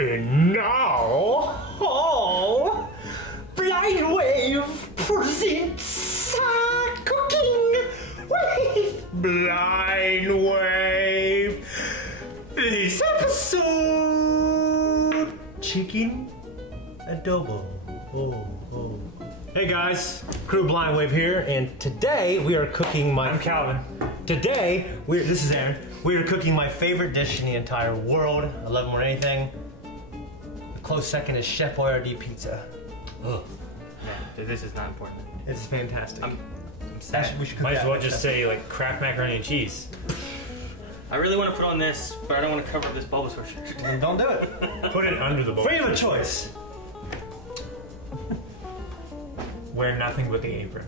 And now, Blind Wave presents cooking with Blind Wave. This episode, chicken adobo. Hey guys, crew Blind Wave here, and today we are cooking my. I'm Calvin. Today, this is Aaron. We are cooking my favorite dish in the entire world. I love it more than anything. A close second is Chef Boyardee pizza. Ugh. Yeah, this is not important. It's fantastic. I'm sad. We should cook Might as that well next just time. say like Kraft macaroni and cheese. I really want to put on this, but I don't want to cover up this Bulbasaur shirt. Then don't do it. Put it under the bowl. Freedom of choice. Wear nothing but the apron.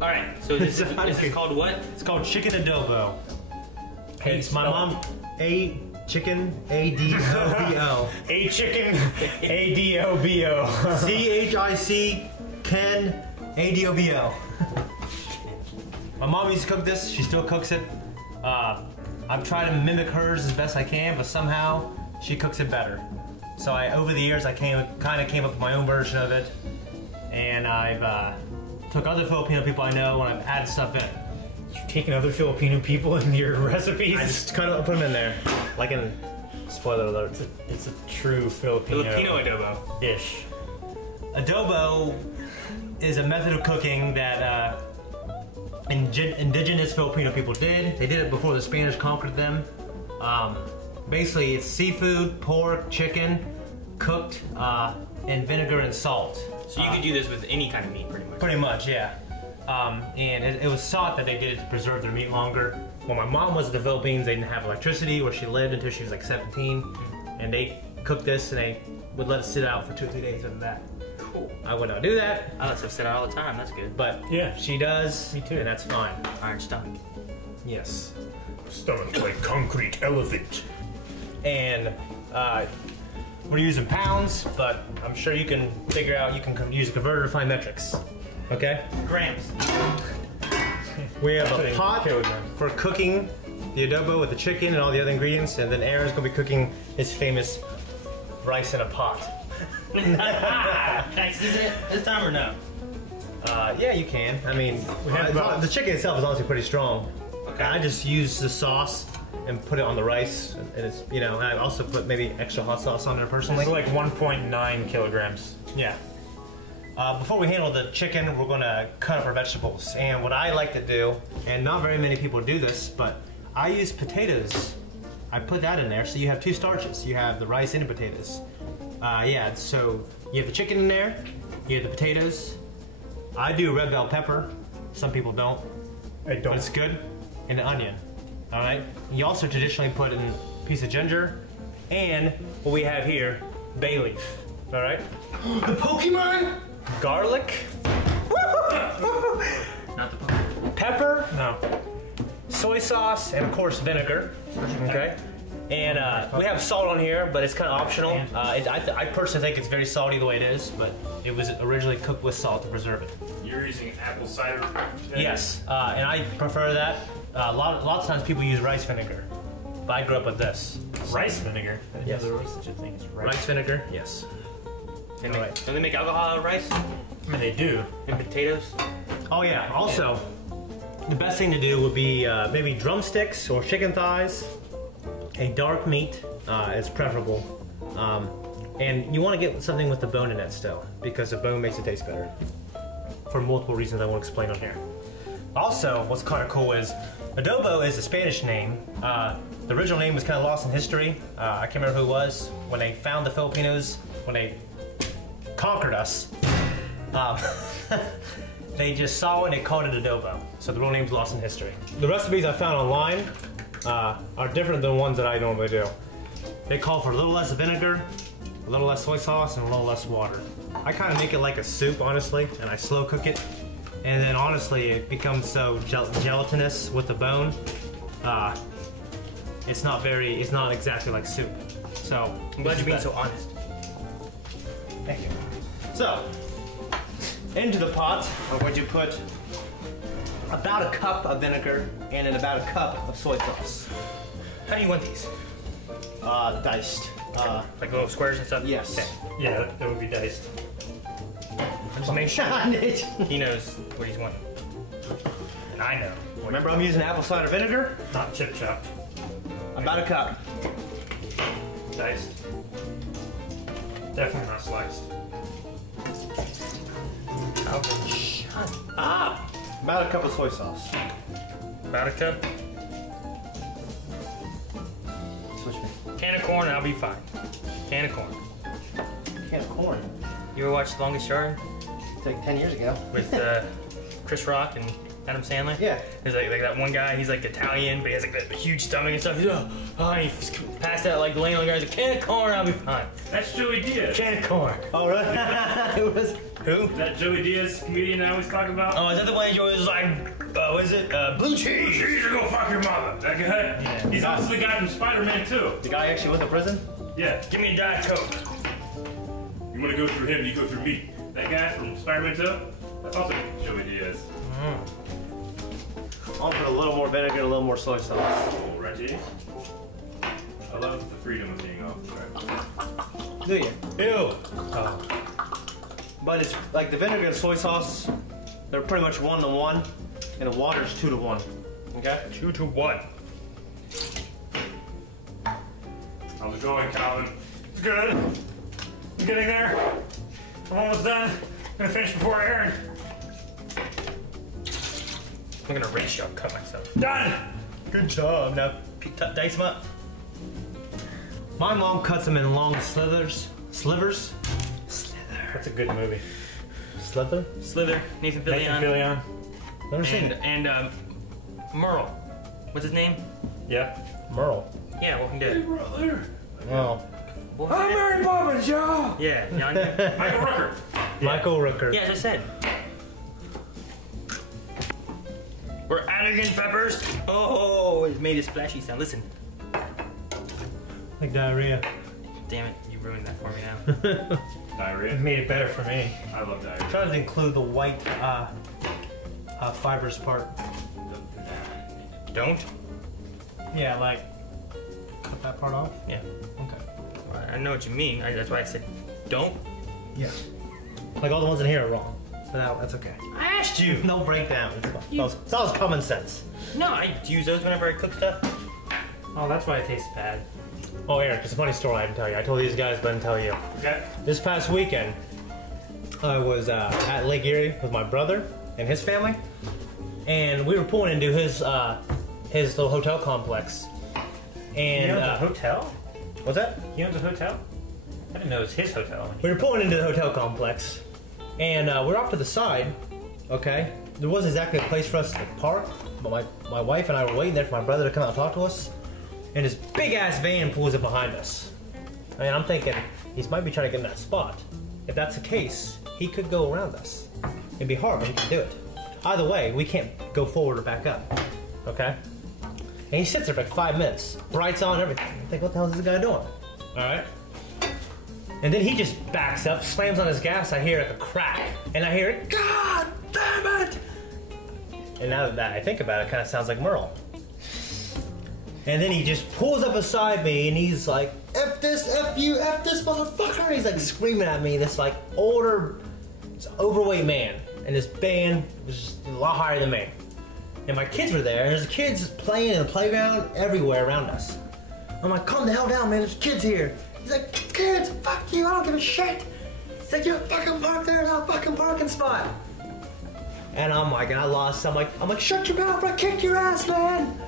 Alright, so this is called what? It's called chicken adobo. Hey, It's my spell it. mom. Chicken A-D-O-B-O. A chicken, A-D-O-B-O. C-H-I-C Ken A-D-O-B-O. My mom used to cook this. She still cooks it. I've tried to mimic hers as best I can, but somehow she cooks it better. So over the years, I kind of came up with my own version of it, and I've took other Filipino people I know and I've added stuff in. You've taken other Filipino people in your recipes? I just kind of put them in there, like in spoiler alert. It's a true Filipino adobo. dish. Adobo is a method of cooking that indigenous Filipino people did. They did it before the Spanish conquered them. Basically, it's seafood, pork, chicken, cooked in vinegar and salt. So you could do this with any kind of meat, pretty much. Pretty much, yeah. And it was thought that they did it to preserve their meat longer. When my mom was in the Philippines, they didn't have electricity where she lived until she was like 17. And they cooked this and they would let it sit out for 2 or 3 days after that. Cool. I would not do that, I let stuff sit out all the time. That's good. but Yeah. she does, Me too. and that's fine. Iron stomach. Yes. Stomach like concrete elephant. And we're using pounds, but I'm sure you can figure out, you can use a converter to find metrics. Okay? Grams. We have Actually, a pot okay with that. for cooking the adobo with the chicken and all the other ingredients, and then Aaron's gonna be cooking his famous rice in a pot. Can I season it this time or no? Yeah, you can. I mean, the chicken itself is honestly pretty strong. Okay. I just use the sauce and put it on the rice, and it's, you know, and I also put maybe extra hot sauce on there personally. It's like 1.9 kilograms. Yeah. Before we handle the chicken, we're gonna cut up our vegetables. And what I like to do, and not very many people do this, but I use potatoes. I put that in there, so you have 2 starches. You have the rice and the potatoes. Yeah, so you have the chicken in there, you have the potatoes. I do red bell pepper. Some people don't, I but don't. it's good. And an onion. All right. You also traditionally put in a piece of ginger, and what we have here, bay leaf. All right. The Pokemon? Garlic. Not the Pokemon. Pepper, No. soy sauce, and of course vinegar. Okay. And we have salt on here, but it's kind of optional. I personally think it's very salty the way it is, but it was originally cooked with salt to preserve it. You're using apple cider? Yes, and I prefer that. A lot of times people use rice vinegar, but I grew up with this. Rice vinegar? I didn't Yes. know there was such a thing as rice. Rice vinegar, yes. Don't Alright. they make alcohol out of rice I mean, they do. and potatoes? Oh yeah. Also, the best thing to do would be maybe drumsticks or chicken thighs. A dark meat is preferable, and you want to get something with the bone in it still, because the bone makes it taste better. For multiple reasons I won't explain on here. Also, what's kind of cool is adobo is a Spanish name. The original name was kind of lost in history. I can't remember who it was when they found the Filipinos, when they conquered us. They just saw it and they called it adobo. So the real name's lost in history. The recipes I found online are different than ones that I normally do. They call for a little less vinegar, a little less soy sauce, and a little less water. I kind of make it like a soup, honestly, and I slow cook it. And then honestly, it becomes so gelatinous with the bone. It's not exactly like soup. So I'm glad you're being so honest. Thank you. So, into the pot, would you put about a cup of vinegar and then about a cup of soy sauce. How do you want these? Diced. Like little squares and stuff? Yes. Okay. Yeah, that would be diced. Just make sure It. he knows what he's wanting. And I know. Remember, I'm using apple cider vinegar. Not chip chopped. About a cup. Diced. Definitely not sliced. Shut up! About a cup of soy sauce. About a cup. Switch me. Can of corn, I'll be fine. Can of corn. Can of corn. You ever watch The Longest Yard It's like 10 years ago. with Chris Rock and Adam Sandler? Yeah. There's like that one guy, he's like Italian, but he has like that huge stomach and stuff. He's he's passed out like laying on the ground. He's like, can of corn, I'll be fine. That's Joey Diaz. Can of corn. Oh, really? It was. Who? That Joey Diaz comedian I always talk about. Oh, is that the one who was like, what is it? Blue cheese. Cheese or go fuck your mother. That guy. Yeah. He's also the guy from Spider-Man 2. The guy actually went to prison? Yeah. Give me a Diet Coke. You want to go through him, you go through me. That guy from Spider-Man 2? That's also Joey Diaz. I'll put a little more vinegar, a little more soy sauce. Alrighty. I love the freedom of being off. Do you? Ew. But it's like the vinegar and soy sauce, they're pretty much 1-to-1, and the water's 2-to-1. Okay? 2 to 1. How's it going, Calvin? It's good. I'm getting there. I'm almost done. I'm gonna finish before Aaron. I'm gonna ratio cut myself. Done! Good job. Now, dice them up. My mom cuts them in long slivers. Slivers? That's a good movie. Slither? Slither, Nathan Fillion, Nathan Fillion. Never seen it. and Merle. What's his name? Yep. Merle. Yeah, Walking Dead. Brother. Oh. I'm Mary Poppins, y'all! Yeah, John. Michael Rooker. Michael Rooker. Yeah, as I said. We're Anakin peppers. Oh, it made a splashy sound. Listen. Like diarrhea. Damn it, you ruined that for me now. Diarrhea. It made it better for me. I love diarrhea. Try to include the white fibers part. Don't? Yeah, like cut that part off. Yeah. Okay. I know what you mean. That's why I said don't. Yeah. Like all the ones in here are wrong. But that's okay. I asked you. No breakdown. That was common sense. No, I use those whenever I cook stuff. Oh, that's why it tastes bad. Oh, Eric, it's a funny story I didn't tell you. I told these guys, but I didn't tell you. Okay. This past weekend, I was at Lake Erie with my brother and his family, and we were pulling into his little hotel complex. And He owns a hotel? what's that? He owns a hotel? I didn't know it was his hotel. We were pulling into the hotel complex, and we're off to the side. Okay, there wasn't exactly a place for us to park, but my wife and I were waiting there for my brother to come out and talk to us. And this big ass van pulls up behind us. I mean, I'm thinking he might be trying to get in that spot. If that's the case, he could go around us. It'd be hard, but he can do it. Either way, we can't go forward or back up. Okay? And he sits there for like 5 minutes, brights on everything. I think, what the hell is this guy doing? All right. And then he just backs up, slams on his gas. I hear like a crack, and I hear, God damn it! And now that I think about it, it kind of sounds like Merle. And then he just pulls up beside me and he's like, F this, F you, F this motherfucker. And he's like screaming at me, this like older, this overweight man. And this band was just a lot higher than me. And my kids were there, and there's kids playing in the playground everywhere around us. I'm like, calm the hell down, man, there's kids here. He's like, kids, fuck you, I don't give a shit. He's like, you fucking park there, there's a fucking parking spot. And I'm like, and I lost, I'm like, shut your mouth, I kick your ass, man.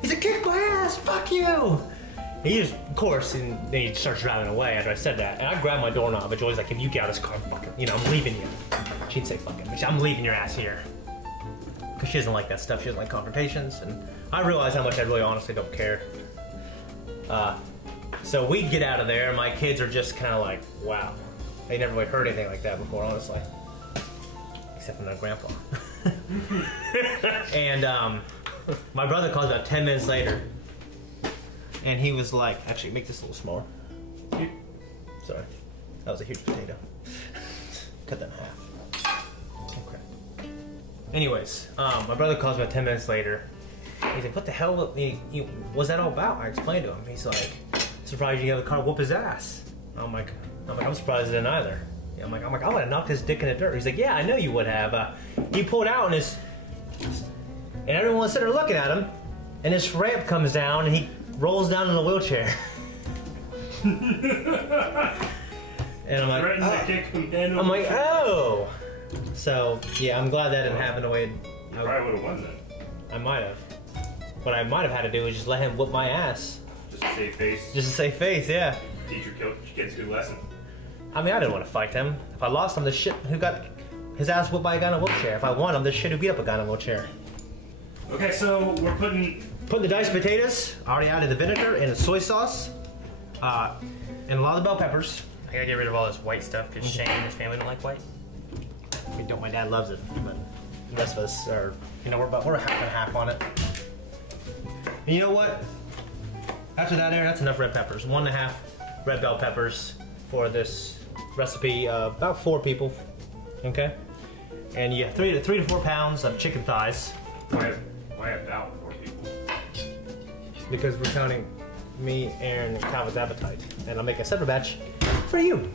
He's like, kick my ass, fuck you! He just, of course, and then he starts driving away after I said that. And I grabbed my doorknob, but Joy's like, if you get out of this car, I'm fucking, I'm leaving you. She'd say fucking, I'm leaving your ass here. Because she doesn't like that stuff, she doesn't like confrontations, and I realize how much I really honestly don't care. So we get out of there, and my kids are just kind of like, wow. They never really heard anything like that before, honestly. Except from their grandpa. And, my brother calls about 10 minutes later, and he was like, actually, make this a little smaller. Sorry, that was a huge potato. Cut that in half. Okay. Anyways, my brother calls about 10 minutes later. He's like, what the hell was that all about? I explained to him. He's like, surprised you have a car whoop his ass. I'm surprised he didn't either. Yeah, I'm like, I would have knocked his dick in the dirt. He's like, yeah, I know you would have. He pulled out and everyone was sitting there looking at him, and this ramp comes down and he rolls down in a wheelchair. And I'm like, I'm like, oh. So yeah, I'm glad that didn't happen the way. You probably would have won then. I might have. What I might have had to do is just let him whip my ass. Just to save face. Just to save face, yeah. Teacher kids a good lesson. I mean, I didn't want to fight him. If I lost, I'm the shit who got his ass whipped by a guy in a wheelchair. If I won, I'm the shit who beat up a guy in a wheelchair. Okay, so we're putting the diced potatoes. I already added the vinegar and the soy sauce, and a lot of the bell peppers. I gotta get rid of all this white stuff because Shane and his family don't like white. We don't. My dad loves it, but the rest of us are, we're half and half on it. And you know what? After that, Aaron, that's enough red peppers. 1.5 red bell peppers for this recipe. About 4 people. Okay. And you have 3 to 4 pounds of chicken thighs. Why about 4 people? Because we're counting me, Aaron, and Calvin's appetite, and I'll make a separate batch for you.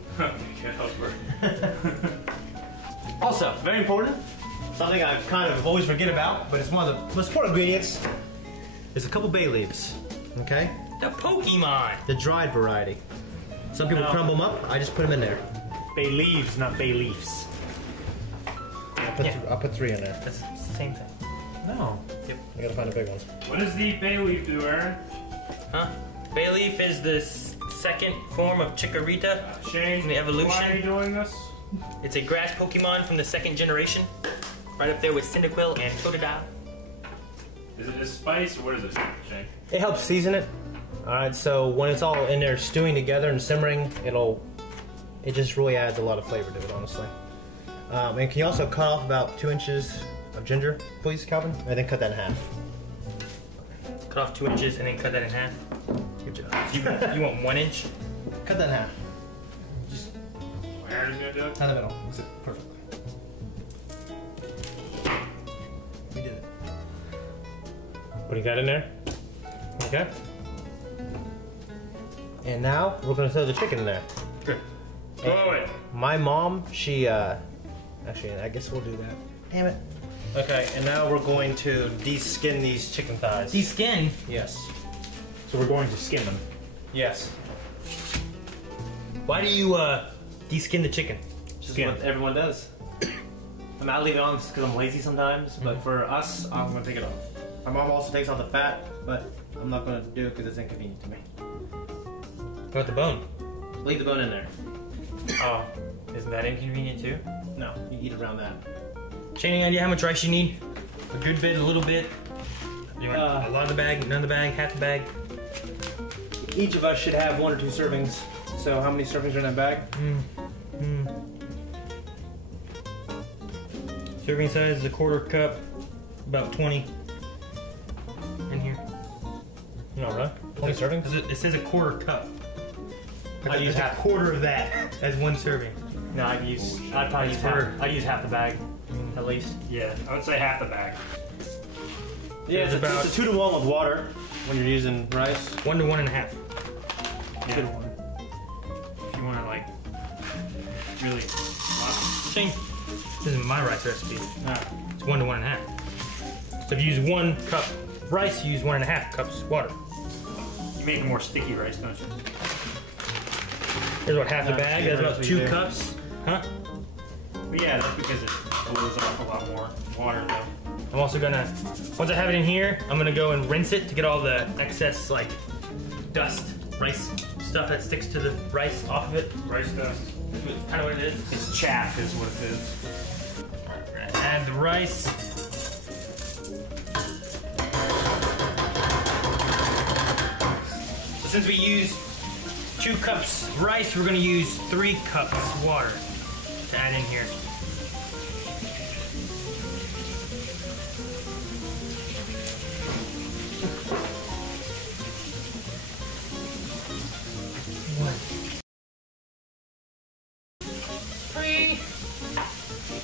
Also, very important, something I kind of always forget about, but it's one of the most important ingredients, is a couple bay leaves, okay? The Pokemon! The dried variety. Some people crumble them up, I just put them in there. Bay leaves, not bay leaves. I'll put 3 in there. That's the same thing. No. Yep. I gotta find the big ones. What does the bay leaf do, Aaron? Huh? Bay leaf is the second form of Chikorita Shane, in the evolution. why are you doing this? It's a grass Pokemon from the 2nd generation. Right up there with Cyndaquil and Totodile. Is it a spice or what is it, Shane? It helps season it. Alright, so when it's all in there stewing together and simmering, it just really adds a lot of flavor to it, honestly. And can you also cut off about 2 inches of ginger, please, Calvin? And then cut that in half. Cut off 2 inches and then cut that in half. Good job. So you want 1 inch? Cut that in half. Aaron's gonna do it? Down the middle. Looks it perfectly. We did it. Putting that in there. Okay. And now we're gonna throw the chicken in there. Good. Throw it. My mom, she actually, I guess we'll do that. Damn it. Okay, and now we're going to de-skin these chicken thighs. De-skin? Yes. So we're going to skin them. Yes. Why do you de-skin the chicken? Just what everyone does. I'll leave it on because I'm lazy sometimes, but for us, I'm gonna take it off. My mom also takes off the fat, but I'm not gonna do it because it's inconvenient to me. What about the bone? Leave the bone in there. Oh, isn't that inconvenient too? No, you eat around that. Shane, any idea how much rice you need? A good bit, a little bit? You want a lot of the bag, none of the bag, half the bag? Each of us should have 1 or 2 servings. So how many servings are in that bag? Serving size is a 1/4 cup, about 20 in here. No, right? 20 servings? It says a 1/4 cup. I'd use half. 1/4 of that as 1 serving. No, I'd probably use half. I'd use half the bag, at least. Yeah, I would say half the bag. Yeah, it's a 2 to 1 with water when you're using rice. 1 to 1.5. 2 to 1. If you want to like really. Shane, this isn't my rice recipe. It's 1 to 1.5. So if you use 1 cup rice, you use 1.5 cups water. You make more sticky rice, don't you? Here's what half the bag. That's about 2 cups. Huh? But yeah, that's because it blows off a lot more water though. I'm also gonna, once I have it in here, I'm gonna go and rinse it to get all the excess like dust, rice stuff that sticks to the rice off of it. Rice dust. That's kind of what it is. It's chaff is what it is. Add the rice. So since we use 2 cups rice, we're gonna use 3 cups water to add in here.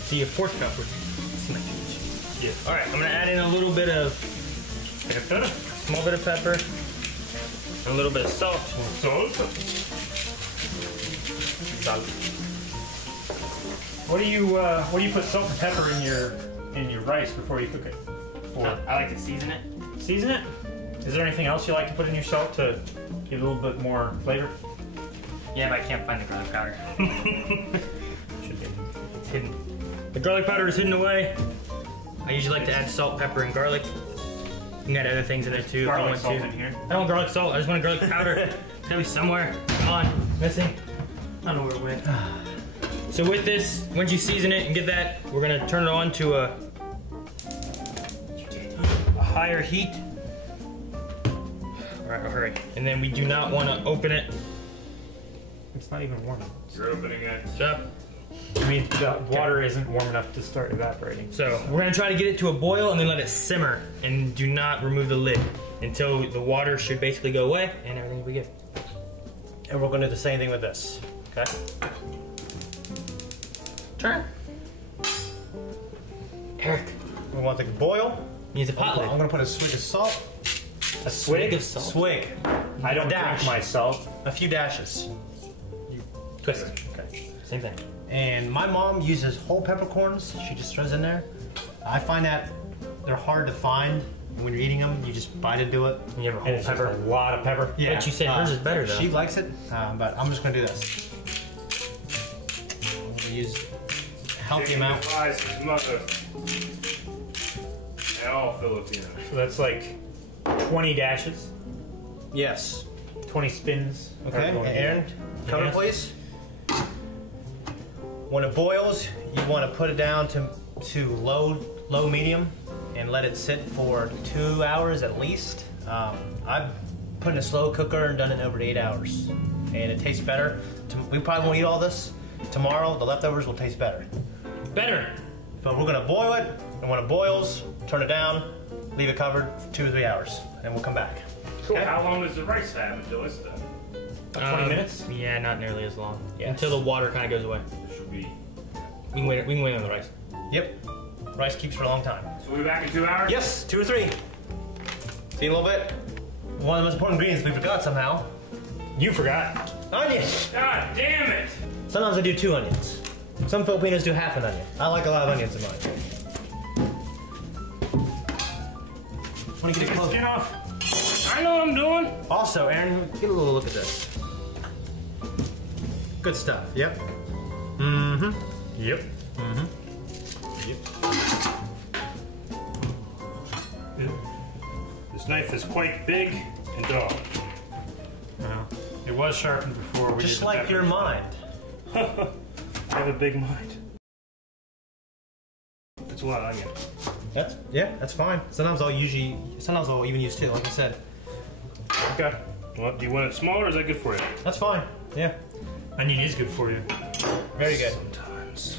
See a 4th cup would smash. Yeah. All right, I'm gonna add in a little bit of pepper, small bit of pepper. A little bit of salt. Salt. Salt. What do you put salt and pepper in your rice before you cook it? I like to season it. Season it? Is there anything else you like to put in your salt to give a little bit more flavor? Yeah, but I can't find the garlic powder. Should be. It's hidden. The garlic powder is hidden away. I usually like to add salt, pepper, and garlic. You can add other things in there too. Garlic if you want salt to. in here. I don't want garlic salt. I just want garlic powder. It's gotta be somewhere. Come on, missing. I don't know where it went. So with this, once you season it and get that, we're gonna turn it on to a higher heat. All right, hurry. And then we do not want to open it. It's not even warm. You're opening it. Shut up. I mean, the water isn't warm enough to start evaporating. So we're gonna try to get it to a boil and then let it simmer, and do not remove the lid until the water should basically go away and everything will be good. And we're gonna do the same thing with this, okay? Turn. Eric We want the boil. needs a pot I'm lid. gonna put a swig of salt. A swig? of salt. Swig. I don't Dash. drink my salt. A few dashes. Twist. Okay. Same thing. And my mom uses whole peppercorns. She just throws in there. I find that they're hard to find. When you're eating them, you just bite into it. And you have a And whole it's just pepper. a lot of pepper. Yeah. But you said hers is better though. She likes it, but I'm just gonna do this. I'm gonna use a healthy amount. Defies his mother. And all Filipinos. So that's like 20 dashes, Yes. 20 spins. Okay. And Aaron, cover Yes. please. When it boils, you want to put it down to low medium and let it sit for 2 hours at least. I've put in a slow cooker and done it over to 8 hours, and it tastes better. We probably won't eat all this tomorrow. The leftovers will taste better. Better. But we're gonna boil it, and when it boils, turn it down, leave it covered for 2 or 3 hours, and we'll come back. Cool. Okay. How long does the rice have until it's done? 20 minutes? Yeah, not nearly as long. Yes. Until the water kind of goes away. Should be. We can wait. We can wait on the rice. Yep. Rice keeps for a long time. So we'll be back in 2 hours? Yes, 2 or 3. See in a little bit. One of the most important ingredients we forgot somehow. You forgot. Onion. God damn it! Sometimes I do 2 onions. Some Filipinos do half an onion. I like a lot of onions in mine. Want to get it close? Skin off. I know what I'm doing. Also, Aaron, get a little look at this. Good stuff. Yep. Mm-hmm. Yep. Mm-hmm. This knife is quite big and dull. It was sharpened before we Just did the like pepper. your mind. I have a big mind. It's a lot of onion. That's fine. Sometimes I'll even use 2, like I said. Okay. Well, do you want it smaller or is that good for you? That's fine. Yeah. Onion is good for you. Very good. Sometimes.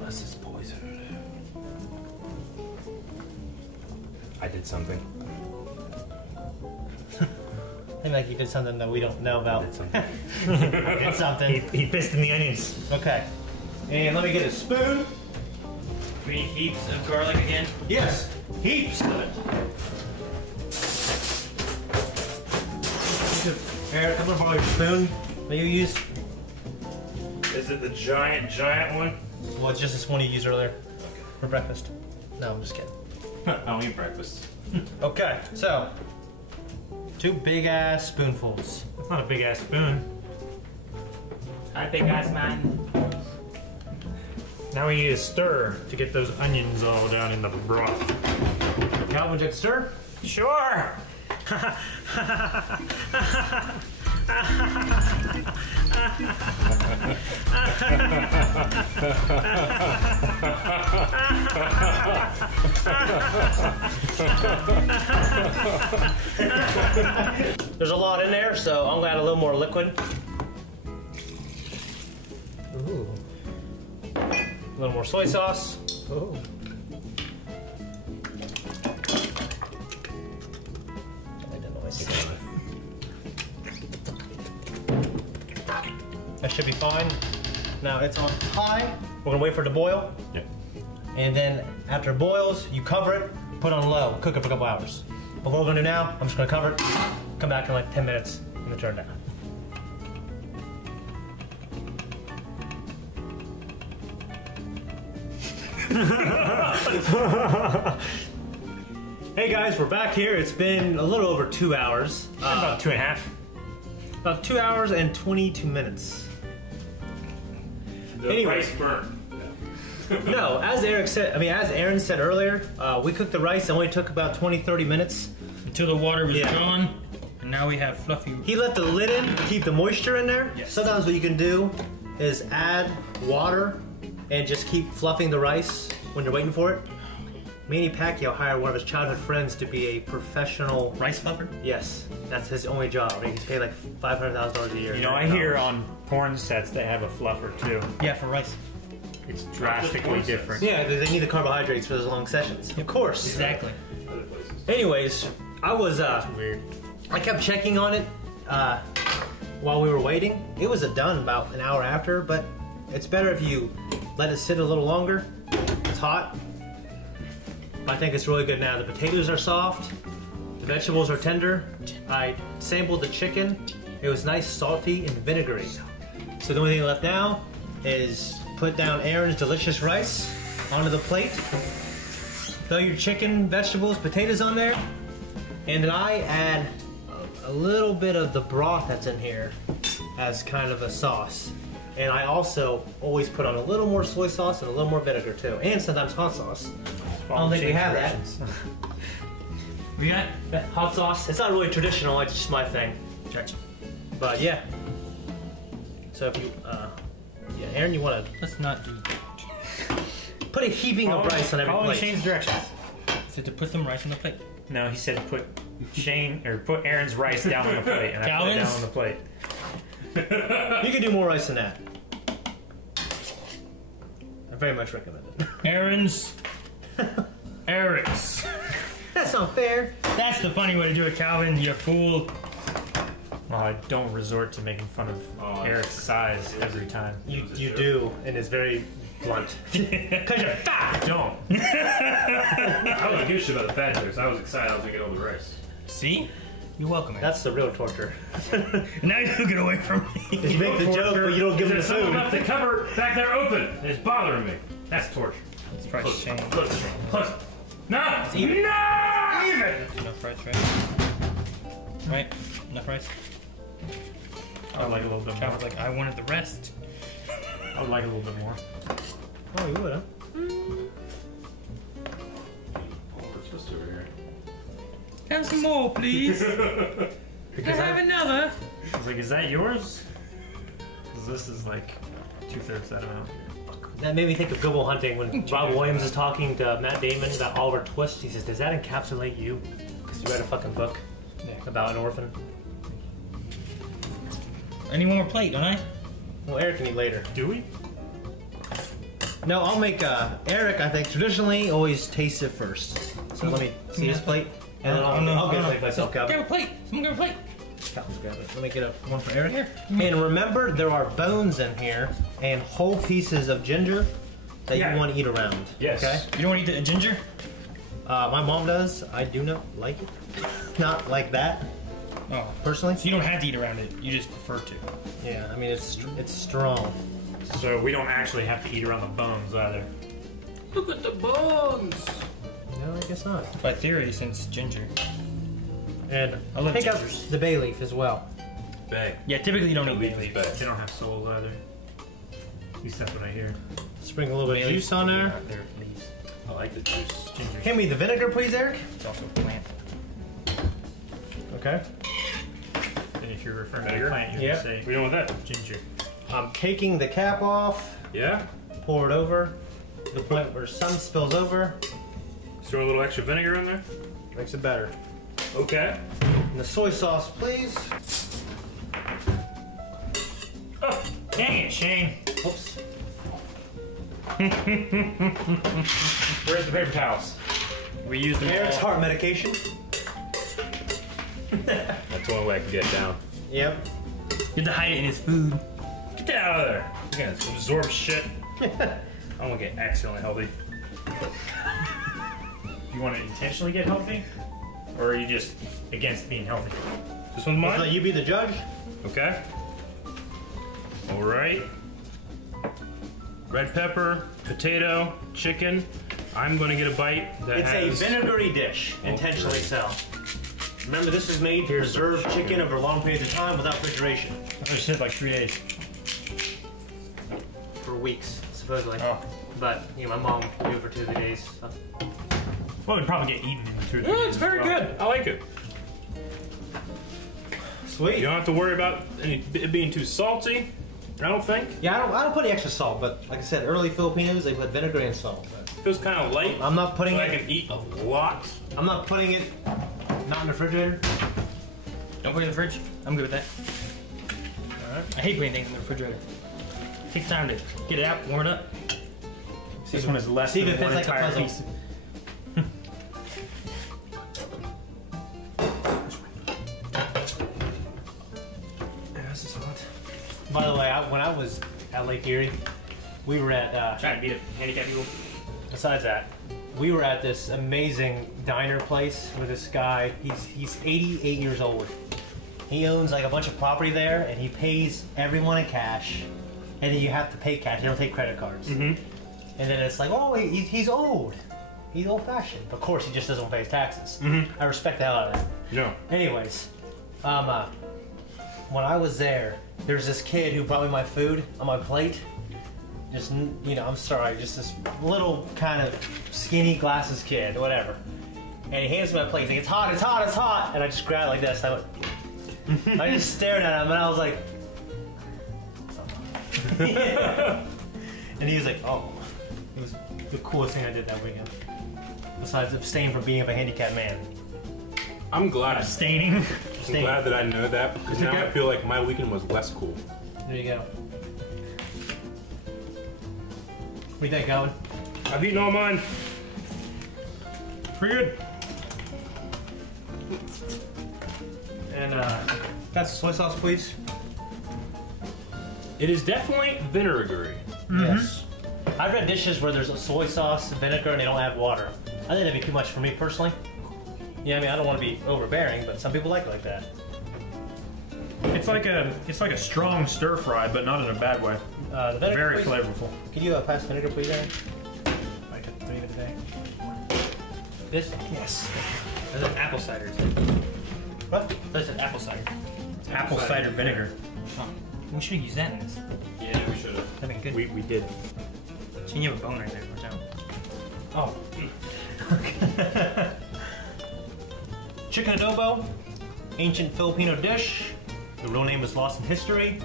Unless it's poisoned. I did something. I think like you did something that we don't know about. I did something. Did something. He pissed in the onions. Okay. And let me get a spoon. We need heaps of garlic again. Yes. Heaps of it. Eric, I'm gonna borrow your spoon that you used. Is it the giant one? Well, it's just this one you used earlier for breakfast. No, I'm just kidding. I don't eat breakfast. Okay, so 2 big ass spoonfuls. That's not a big ass spoon. I big ass man. Now we need a stir to get those onions all down in the broth. Calvin, would you like to stir? Sure. There's a lot in there, so I'm gonna add a little more liquid. Ooh. A little more soy sauce. Ooh. That should be fine. Now it's on high. We're gonna wait for it to boil. Yep. And then after it boils, you cover it, put it on low, cook it for a couple hours. But what we're gonna do now, I'm just gonna cover come back in like 10 minutes and then turn it down. Hey guys, we're back here. It's been a little over 2 hours. About 2.5. About 2 hours and 22 minutes. The Anyway. rice burnt. No, as Eric said, as Aaron said earlier, we cooked the rice. It only took about 20-30 minutes. Until the water was Yeah. gone. And now we have fluffy. He left the lid in to keep the moisture in there. Yes. Sometimes what you can do is add water and just keep fluffing the rice when you're waiting for it. Manny Pacquiao hired one of his childhood friends to be a professional. Rice fluffer? Yes, that's his only job. He's paid like $500,000 a year. You know, I hear on porn sets they have a fluffer too. Yeah, for rice. It's drastically different. Yeah, they need the carbohydrates for those long sessions. Of course. Exactly. Other places. Anyways, I was Weird. I kept checking on it while we were waiting. It was done about an hour after, but it's better if you let it sit a little longer. It's hot. I think it's really good now. The potatoes are soft. The vegetables are tender. I sampled the chicken. It was nice, salty, and vinegary. So the only thing left now is put down Aaron's delicious rice onto the plate. Throw your chicken, vegetables, potatoes on there. And then I add a little bit of the broth that's in here as kind of a sauce. And I also always put on a little more soy sauce and a little more vinegar too. And sometimes hot sauce. I don't think we have that. We got Hot sauce. It's not really traditional, it's just my thing. Gotcha. But yeah. So if you, yeah, Aaron, you want Let's not do to put a heaping of rice on every Following plate. Shane's directions. So to put some rice on the plate. No, he said put put Aaron's rice down on the plate, and I put it down Calvin's? on the plate. You can do more rice than that. I very much recommend it. Aaron's. Eric's. That's not fair. That's the funny way to do it, Calvin. You fool. Well, I don't resort to making fun of Eric's size every time. You do, and it's very blunt. Cause you're fat. Don't. I was good shit about the fat jokes. I was excited I was gonna get all the rice. See? You're welcome, Aaron. That's the real torture. Now you took it away from me. You make the joke, but you don't give him the There's someone food. left the cupboard back there open. And it's bothering me. That's torture. Let's try Close. Shane. Close. Close. No! even. No! Even! Enough rice, right? Right? Enough rice? I'd like a little bit more. Calvin's like, I wanted the rest. I'd like a little bit more. Oh, you would, huh? We're supposed to over here. Have some more, please. Because Have another. I was like, is that yours? 'Cause this is like 2/3 that amount. that made me think of Good Will Hunting when Rob Williams is talking to Matt Damon about Oliver Twist. He says, "Does that encapsulate you? Because you read a fucking book about an orphan." I need one more plate, don't I? Well, Eric can eat later. Do we? No, I'll make Eric. I think traditionally always tastes it first. So let me see his plate, and then I'll get a plate myself, Grab Calvin. a plate. Someone grab a plate. Calvin's grab it. Let me get one for Eric. Here. And remember, there are bones in here and whole pieces of ginger that Yeah. you want to eat around. Yes. Okay. You don't want to eat the ginger? My mom does. I do not like it. Not like that, Oh. personally. So you don't have to eat around it. You just prefer to. Yeah, I mean it's strong. So we don't actually have to eat around the bones either. Look at the bones! No, I guess not. By theory, since ginger. And I love pick up gingers. the bay leaf as well. Bag. Yeah, typically you don't eat leaf bay is leaf. bad. They don't have souls either. At least that's what I hear. Sprinkle a little bit Bay of leaf juice on there. They're leaves. I like the juice. Ginger. Hand me the vinegar, please, Eric. It's also a plant. Okay. And if you're referring to Vinegar? a plant, you're Yep. gonna say We doing with that? ginger. I'm taking the cap off. Yeah? Pour it over. To the point where some spills over. Throw a little extra vinegar in there? Makes it better. Okay. And the soy sauce, please. Oh, dang it, Shane. Oops. Where's the paper towels? We used them Eric's all. heart medication. That's one way I can get it down. Yep. You have to hide it in his food. Get that out of there. You're gonna absorb shit. I'm gonna get accidentally healthy. You want to intentionally get healthy? Or are you just against being healthy? This one's mine? So you be the judge? Okay. All right. Red pepper, potato, chicken. I'm gonna get a bite that It's has... a vinegary dish, intentionally so. Remember, this is made to preserve chicken over long periods of time without refrigeration. I said like 3 days. For weeks, supposedly. Oh. But, you know, my mom knew it for 2 or 3 days. So. Well, it'd probably get eaten in the 2 or 3 days. Yeah, it's very good. I like it. Sweet. You don't have to worry about it being too salty, I don't think. Yeah, I don't put any extra salt, but like I said, early Filipinos, they put vinegar and salt. But It feels kind of light. I'm not putting so it. I can eat a lot. I'm not putting it. Not in the refrigerator. Don't put it in the fridge. I'm good with that. Alright. I hate putting things in the refrigerator. It takes time to get it out, warm it up. This one is less See if than it fits one like a entire puzzle. piece. This is hot. By the way, when I was at Lake Erie, we were at. Trying to beat it, handicap people. Besides that, we were at this amazing diner place with this guy. He's 88 years old. He owns like a bunch of property there, and he pays everyone in cash. And then you have to pay cash. They don't take credit cards. Mm-hmm. And then it's like, oh, he's old. He's old-fashioned. Of course, he just doesn't pay his taxes. Mm-hmm. I respect the hell out of that. No. Anyways, when I was there, there's this kid who brought me my food on my plate. Just, you know, I'm sorry, just this little kind of skinny glasses kid, whatever. And he hands me my plate. He's like, it's hot, it's hot, it's hot. And I just grabbed it like this. I went, I just stared at him, and I was like, and he was like, oh. It was the coolest thing I did that weekend. Besides abstain from being a handicapped man. I'm glad. Abstaining. I'm glad that I know that because now I feel like my weekend was less cool. There you go. What do you think, Calvin? I've eaten all mine. Pretty good. And got some soy sauce, please. It is definitely vinegary. Yes. I've read dishes where there's a soy sauce, vinegar, and they don't add water. I think that'd be too much for me personally. Yeah, I mean, I don't want to be overbearing, but some people like it like that. It's like a strong stir fry, but not in a bad way. The vinegar, Very please. flavorful. Could you pass vinegar, please, Aaron? I took the vinegar today. This? Yes. That's an apple cider. What? That's an apple cider. It's apple cider vinegar. Oh, we should have used that in this. Yeah, we should have. That'd been good. We did. So you have a bone right there. Watch out. Oh. Chicken adobo, ancient Filipino dish. The real name is lost in history.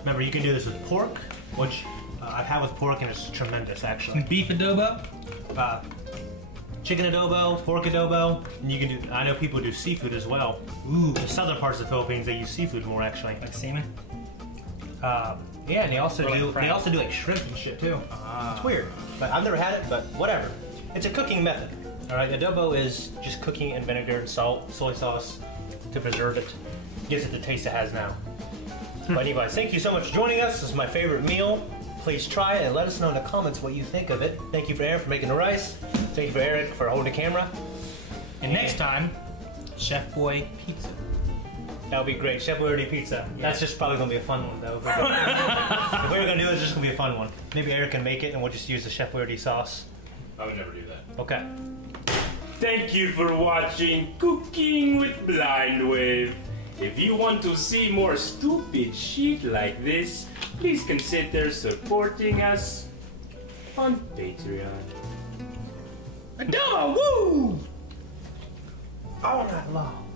Remember, you can do this with pork, which I've had with pork, and it's tremendous, actually. Beef adobo. Chicken adobo, pork adobo, and you can do. I know people do seafood as well. Ooh, the southern parts of the Philippines they use seafood more, actually. Like salmon. Yeah, and they also Or like do. crab. They also do like shrimp and shit too. It's weird, but I've never had it. But whatever. It's a cooking method. All right, adobo is just cooking in vinegar, salt, soy sauce to preserve it. Gives it the taste it has now. But anyways, thank you so much for joining us. This is my favorite meal. Please try it and let us know in the comments what you think of it. Thank you for Aaron for making the rice. Thank you for Eric for holding the camera. And next time, Chef Boy Pizza. That would be great. Chef Boyardee pizza. Yeah. That's just probably gonna be a fun one though. If we were gonna do it, it's just gonna be a fun one. Maybe Eric can make it and we'll just use the Chef Boyardee sauce. I would never do that. Okay. Thank you for watching Cooking with Blind Wave. If you want to see more stupid shit like this, please consider supporting us on Patreon. Adobo, woo! All night long.